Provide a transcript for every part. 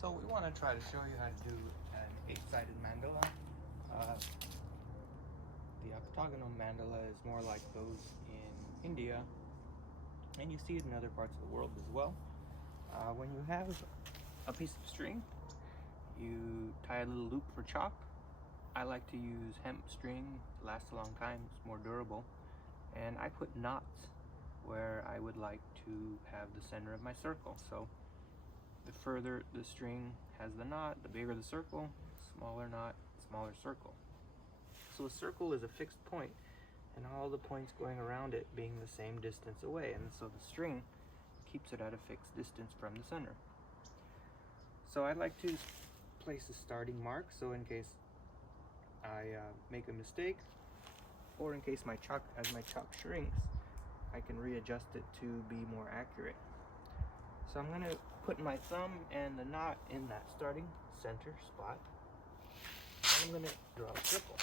So we want to try to show you how to do an 8-sided mandala. The Octagonal Mandala is more like those in India, and you see it in other parts of the world as well. When you have a piece of string, you tie a little loop for chalk. I like to use hemp string, it lasts a long time, it's more durable. And I put knots where I would like to have the center of my circle. So the further the string has the knot, the bigger the circle, smaller knot, smaller circle. So a circle is a fixed point, and all the points going around it being the same distance away, and so the string keeps it at a fixed distance from the center. So I like to place a starting mark, so in case I make a mistake, or in case as my chalk shrinks, I can readjust it to be more accurate. So I'm going to put my thumb and the knot in that starting center spot, and I'm going to draw a circle.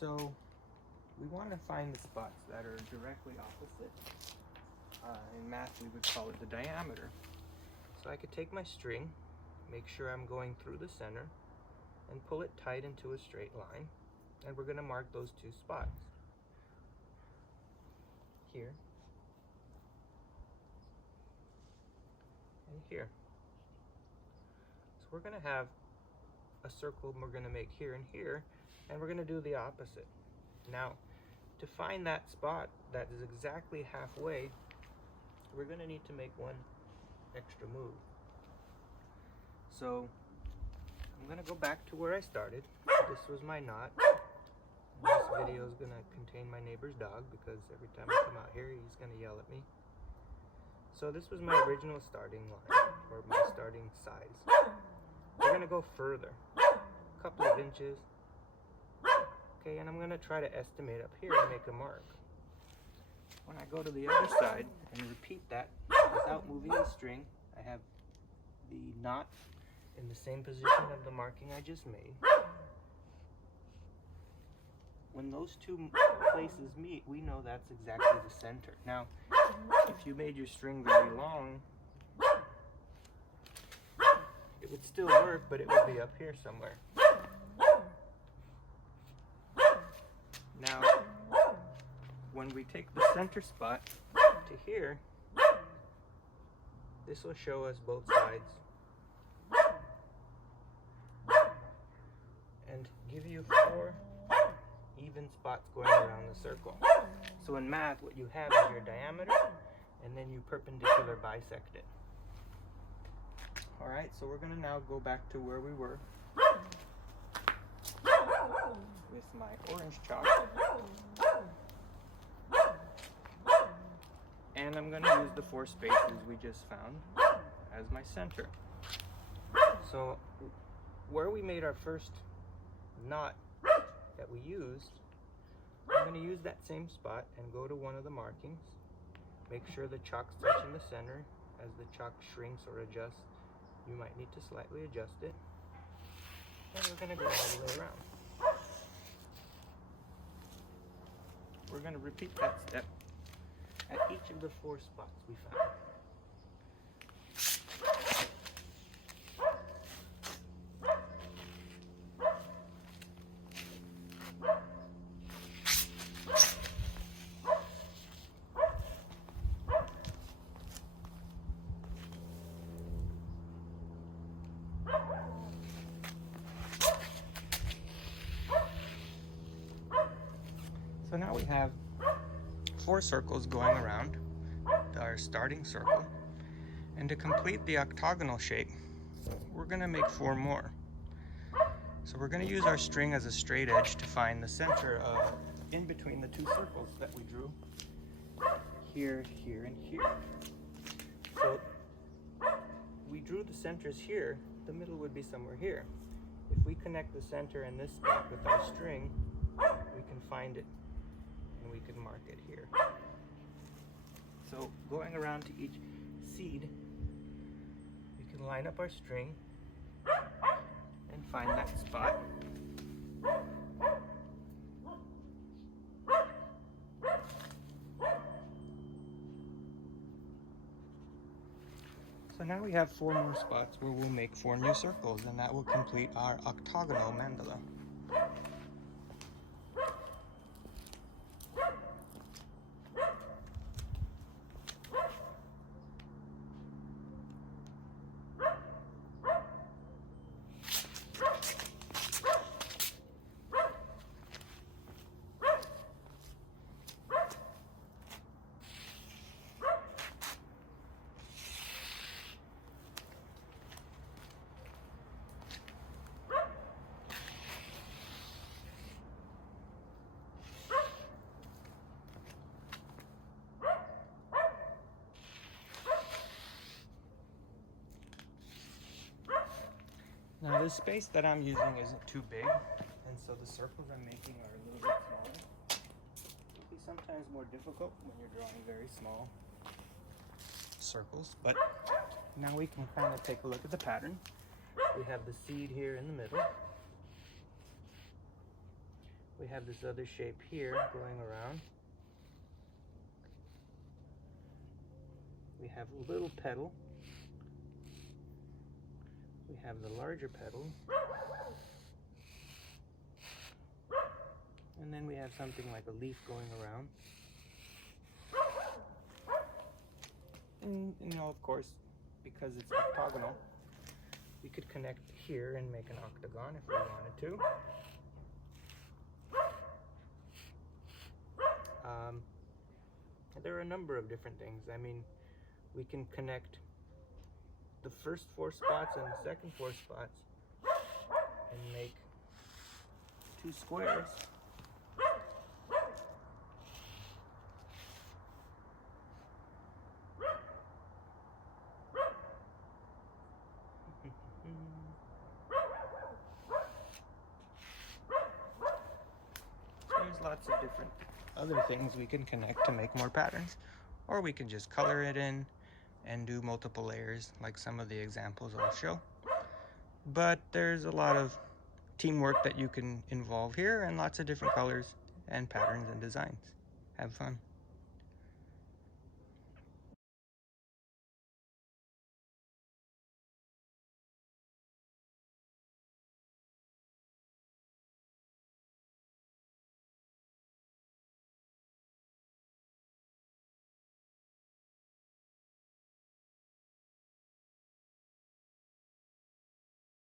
So we want to find the spots that are directly opposite. In math we would call it the diameter. So I could take my string, make sure I'm going through the center, and pull it tight into a straight line, and we're going to mark those two spots here and here. So we're going to have a circle we're going to make here and here, and we're going to do the opposite. Now, to find that spot that is exactly halfway, we're going to need to make one extra move. So I'm going to go back to where I started. This was my knot. This video is going to contain my neighbor's dog because every time I come out here he's going to yell at me. So this was my original starting line, or my starting size. We're going to go further, a couple of inches. Okay, and I'm going to try to estimate up here and make a mark. When I go to the other side and repeat that without moving the string, I have the knot in the same position of the marking I just made. When those two places meet, we know that's exactly the center. Now, if you made your string very long, it would still work, but it would be up here somewhere. Now, when we take the center spot to here, this will show us both sides and give you 4 even spots going around the circle. So in math, what you have is your diameter, and then you perpendicular bisect it. All right, so we're going to now go back to where we were with my orange chalk. And I'm going to use the 4 spaces we just found as my center. So where we made our first knot that we used, I'm going to use that same spot and go to one of the markings. Make sure the chalk's touching the center. As the chalk shrinks or adjusts, you might need to slightly adjust it. And we're going to go all the way around. We're going to repeat that step at each of the 4 spots we found. So now we have 4 circles going around our starting circle, and to complete the octagonal shape, we're going to make 4 more. So we're going to use our string as a straight edge to find the center in between the 2 circles that we drew here, here, and here. So we drew the centers here, the middle would be somewhere here. If we connect the center in this spot with our string, we can find it, and we can mark it here. So going around to each seed, we can line up our string and find that spot. So now we have 4 more spots where we'll make 4 new circles, and that will complete our octagonal mandala. Now the space that I'm using isn't too big, and so the circles I'm making are a little bit smaller. It'll be sometimes more difficult when you're drawing very small circles, but now we can kind of take a look at the pattern. We have the seed here in the middle. We have this other shape here going around. We have a little petal. We have the larger petal, and then we have something like a leaf going around. And you know, of course, because it's octagonal, we could connect here and make an octagon if we wanted to. There are a number of different things. I mean, we can connect the first 4 spots and the second 4 spots and make 2 squares. There's lots of different other things we can connect to make more patterns, or we can just color it in and do multiple layers like some of the examples I'll show. But there's a lot of teamwork that you can involve here, and lots of different colors and patterns and designs. Have fun.